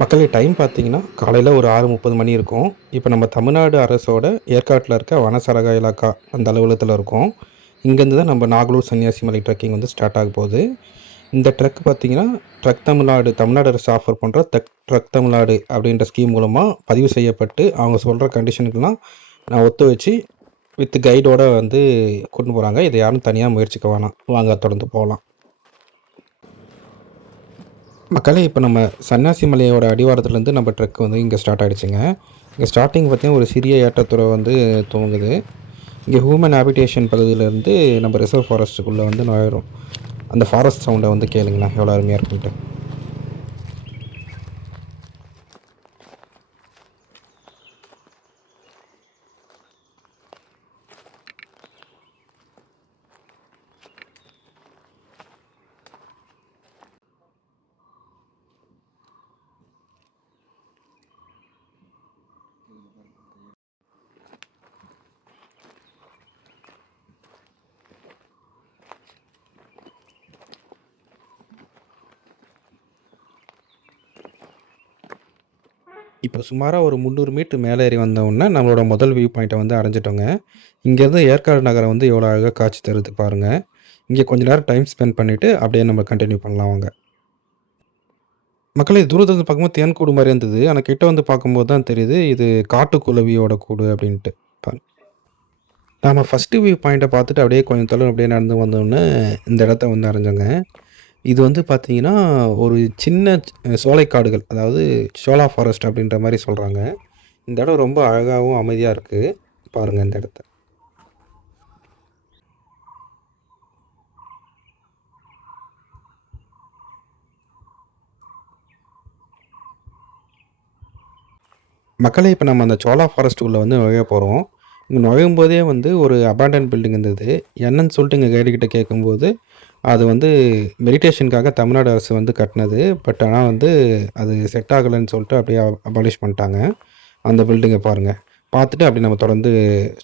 மக்களே டைம் பார்த்தீங்கன்னா, காலையில ஒரு 6:30 மணி இருக்கும். இப்ப நம்ம தமிழ்நாடு அரசோட ஏற்காட்ல இருக்க வனசரக இலாக்கா அந்த அலுவலகத்துல இருக்கோம். இங்கேருந்து தான் நம்ம நாகலூர் சன்னியாசி மலை ட்ரெக்கிங் வந்து ஸ்டார்ட் ஆக போகுது. இந்த ட்ரெக் பார்த்தீங்கன்னா, ட்ரக் தமிழ்நாடு தமிழ்நாடு அரசு ஆஃபர் பண்ற ட்ரக் தமிழ்நாடு அப்படின்ற ஸ்கீம் மூலமா பதிவு செய்யப்பட்டு, அவங்க சொல்ற கண்டிஷனுக்கெல்லாம் நான் ஒத்து வச்சு வித் கைடோட வந்து கூட்டின்னு போறாங்க. இத யாரும் தனியா முயற்சிக்க வேணாம். வாங்க தொடர்ந்து போலாம். மக்களே இப்போ நம்ம சன்னியாசி மலையோட அடிவாரத்துலேருந்து நம்ம ட்ரெக் வந்து இங்கே ஸ்டார்ட் ஆகிடுச்சுங்க. இங்கே ஸ்டார்டிங் பார்த்தீங்கன்னா ஒரு சிறிய ஏற்றத்துறை வந்து துவங்குது. இங்கே ஹியூமன் ஹேபிடேஷன் பகுதியிலேருந்து நம்ம ரிசர்வ் ஃபாரஸ்ட்டுக்குள்ளே வந்து நுழையிறோம். அந்த ஃபாரஸ்ட் சவுண்டை வந்து கேளுங்களேன் எவ்வளோ அருமையாக இருக்குன்ட்டு. இப்போ சுமாராக ஒரு 300 மீட்டர் மேலே ஏறி வந்தோடனே நம்மளோட முதல் வியூ பாயிண்ட்டை வந்து அடைஞ்சிட்டோங்க. இங்கேருந்து ஏற்காடு நகரம் வந்து எவ்வளோ அழகாக காட்சி தருது பாருங்கள். இங்கே கொஞ்ச நேரம் டைம் ஸ்பெண்ட் பண்ணிவிட்டு அப்படியே நம்ம கண்டினியூ பண்ணலாம் வாங்க. மக்களே தூரத்துல பார்க்கும்போது தேன் கூடு மாரி இருந்தது. ஆனா கிட்ட வந்து பார்க்கும்போது தான் தெரியுது, இது காட்டுக்குளவியோட கூடு அப்டின்ட்டு. நாம ஃபர்ஸ்ட்டு வியூ பாயிண்ட்ட பார்த்துட்டு அப்படியே கொஞ்சம் தொலைவு அப்படியே நடந்து வந்தோனே, இந்த இடத்த வந்து அடைஞ்சோங்க. இது வந்து பார்த்தீங்கன்னா, ஒரு சின்ன சோலைக்காடுகள். அதாவது ஷோலா ஃபாரஸ்ட் அப்படின்ற மாரி சொல்றாங்க. இந்த இடம் ரொம்ப அழகாவும், அமைதியா இருக்கு. பாருங்க இந்த இடத்த. மக்களே இப்ப நம்ம அந்த சோலா ஃபாரஸ்ட் உள்ள வந்து நுழைய போறோம். இங்க நுழையும்போதே வந்து ஒரு அபாண்டன்ட் பில்டிங் இருந்தது. என்னன்னு சொல்லிட்டு எங்க கைடு கிட்ட கேட்கும்போது, அது வந்து மெடிடேஷனுக்காக தமிழ்நாடு அரசு வந்து கட்டுனது. பட் ஆனா வந்து அது செட் ஆகலன்னு சொல்லிட்டு அப்படியே அபாலிஷ் பண்ணிட்டாங்க. அந்த பில்டிங்க பாருங்க. பார்த்துட்டு அப்படியே நம்ம தொடர்ந்து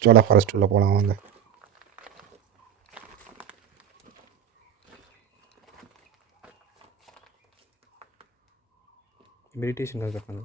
சோலா ஃபாரஸ்ட் உள்ள போலாம் வாங்க. மெடிடேஷனுக்காக கட்டுனது.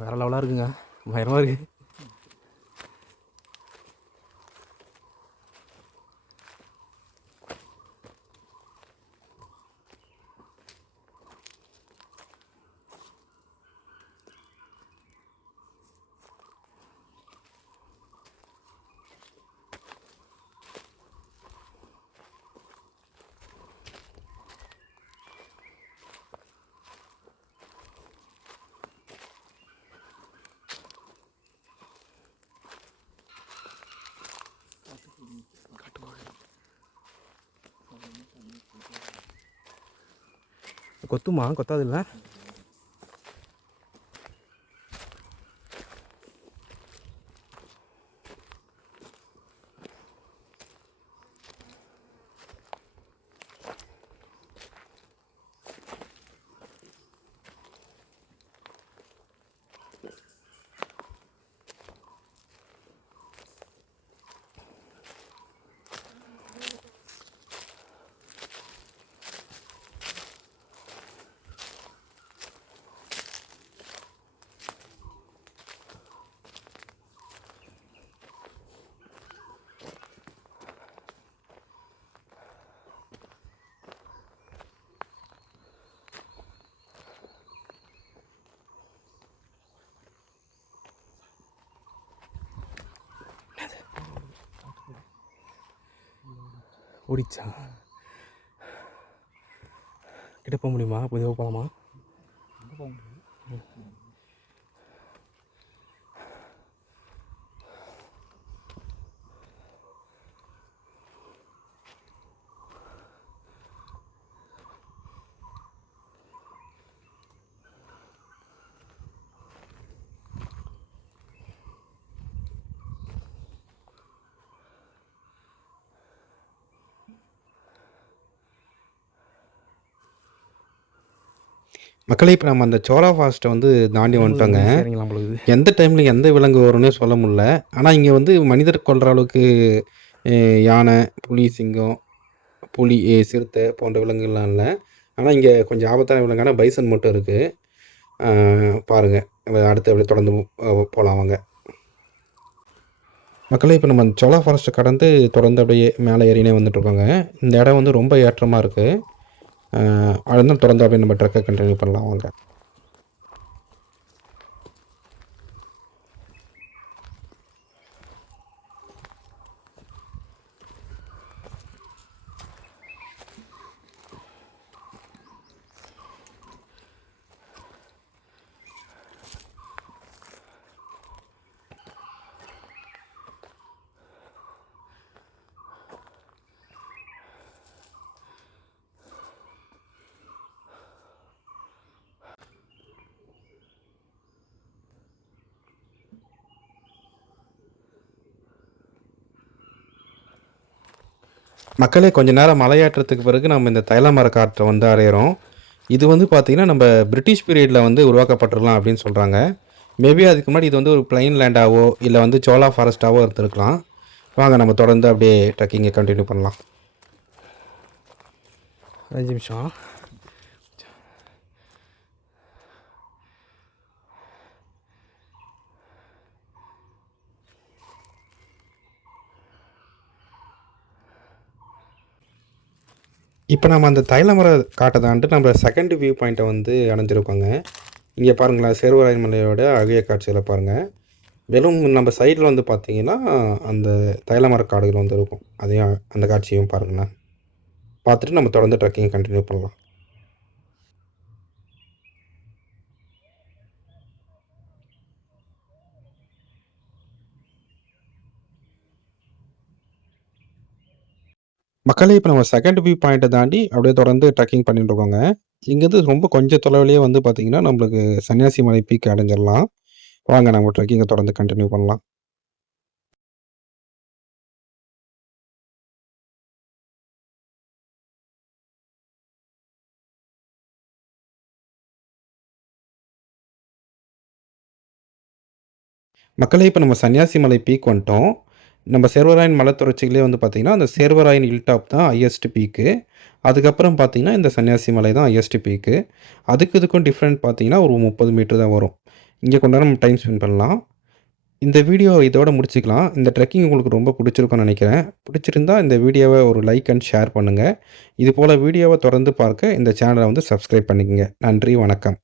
வேறு லெவலாக இருக்குங்க, பயமாக இருக்குது. கொத்துமா கொத்தாது இல்லை? ஓடிச்சா கிட்ட போக முடியுமா? புதிய போகலாமா? மக்களே இப்போ நம்ம அந்த சோலா ஃபாரஸ்ட்டை வந்து தாண்டி வந்துட்டோங்க. சரிங்களா பொழுது எந்த டைமில் எந்த விலங்கு வரும்னே சொல்ல முடியல. ஆனால் இங்கே வந்து மனிதர் கொல்ற அளவுக்கு யானை, புலி, சிங்கம், புலி, சிறுத்தை போன்ற விலங்குகள்லாம் இல்லை. ஆனால் இங்கே கொஞ்சம் ஆபத்தான விலங்கான பைசன் மட்டும் இருக்குது. பாருங்கள், அடுத்து அப்படியே தொடர்ந்து போகலாம் வாங்க. மக்களே இப்போ நம்ம அந்த சோலா ஃபாரஸ்ட்டை கடந்து தொடர்ந்து அப்படியே மேலே ஏறினே வந்துட்டுருக்கோங்க. இந்த இடம் வந்து ரொம்ப ஏற்றமாக இருக்குது. அதுதான் தொடர்ந்து அப்படியே நம்ம ட்ரெக்கை கண்டினியூ பண்ணலாம் வாங்க. மக்களே கொஞ்ச நேரம் மலையேற்றத்துக்கு பிறகு நம்ம இந்த தைல மர காற்றை வந்து அடையிறோம். இது வந்து பார்த்திங்கன்னா நம்ம பிரிட்டிஷ் பீரியடில் வந்து உருவாக்கப்பட்டிருக்கலாம் அப்படின்னு சொல்கிறாங்க. மேபி அதுக்கு முன்னாடி இது வந்து ஒரு பிளைன் லேண்டாவோ இல்லை வந்து சோலா ஃபாரஸ்ட்டாவோ இருந்திருக்கலாம். வாங்க நம்ம தொடர்ந்து அப்படியே ட்ரெக்கிங்கை கண்டினியூ பண்ணலாம். 5 நிமிஷம். இப்போ நம்ம அந்த தைலமர காட்டை தாண்டி நம்ம செகண்ட் வியூ பாயிண்ட்டை வந்து அடைஞ்சிருக்கோங்க. இங்கே பாருங்களேன், சேர்வராயன் மலையோட அழகிய காட்சிகளை பாருங்கள். வெறும் நம்ம சைடில் வந்து பார்த்தீங்கன்னா அந்த தைலமர காடுகள் வந்து இருக்கும். அதையும் அந்த காட்சியும் பாருங்கண்ணா. பார்த்துட்டு நம்ம தொடர்ந்து ட்ரெக்கிங் கண்டினியூ பண்ணலாம். மக்களே இப்போ நம்ம செகண்ட் வியூ பாயிண்ட்டை தாண்டி அப்படியே தொடர்ந்து ட்ரெக்கிங் பண்ணிட்டு இருக்கோங்க. இங்கேருந்து ரொம்ப கொஞ்சம் தொலைவிலேயே வந்து பார்த்தீங்கன்னா நம்மளுக்கு சன்னியாசி மலை பீக் அடைஞ்சிடலாம். வாங்க நம்ம ட்ரெக்கிங்கை தொடர்ந்து கண்டினியூ பண்ணலாம். மக்களே இப்போ நம்ம சன்னியாசி மலை பீக் வந்துட்டோம். நம்ம சேர்வராயன் மலைத்தொடர்ச்சிகளே வந்து பார்த்தீங்கன்னா அந்த சேர்வராயன் ஹில் டாப் தான் ஹையஸ்ட் பீக்கு. அதுக்கப்புறம் பார்த்தீங்கன்னா இந்த சன்னியாசி மலை தான் ஹையஸ்ட் பீக்கு. இதுக்கும் டிஃப்ரெண்ட் பார்த்தீங்கன்னா ஒரு 30 மீட்டர் தான் வரும். இங்கே கொஞ்ச நேரம் நம்ம டைம் ஸ்பெண்ட் பண்ணலாம். இந்த வீடியோ இதோட முடிச்சுக்கலாம். இந்த ட்ரெக்கிங் உங்களுக்கு ரொம்ப பிடிச்சிருக்கும்னு நினைக்கிறேன். பிடிச்சிருந்தா இந்த வீடியோவை ஒரு லைக் அண்ட் ஷேர் பண்ணுங்கள். இது போல் வீடியோவை தொடர்ந்து பார்க்க இந்த சேனலை வந்து சப்ஸ்கிரைப் பண்ணிக்கங்க. நன்றி, வணக்கம்.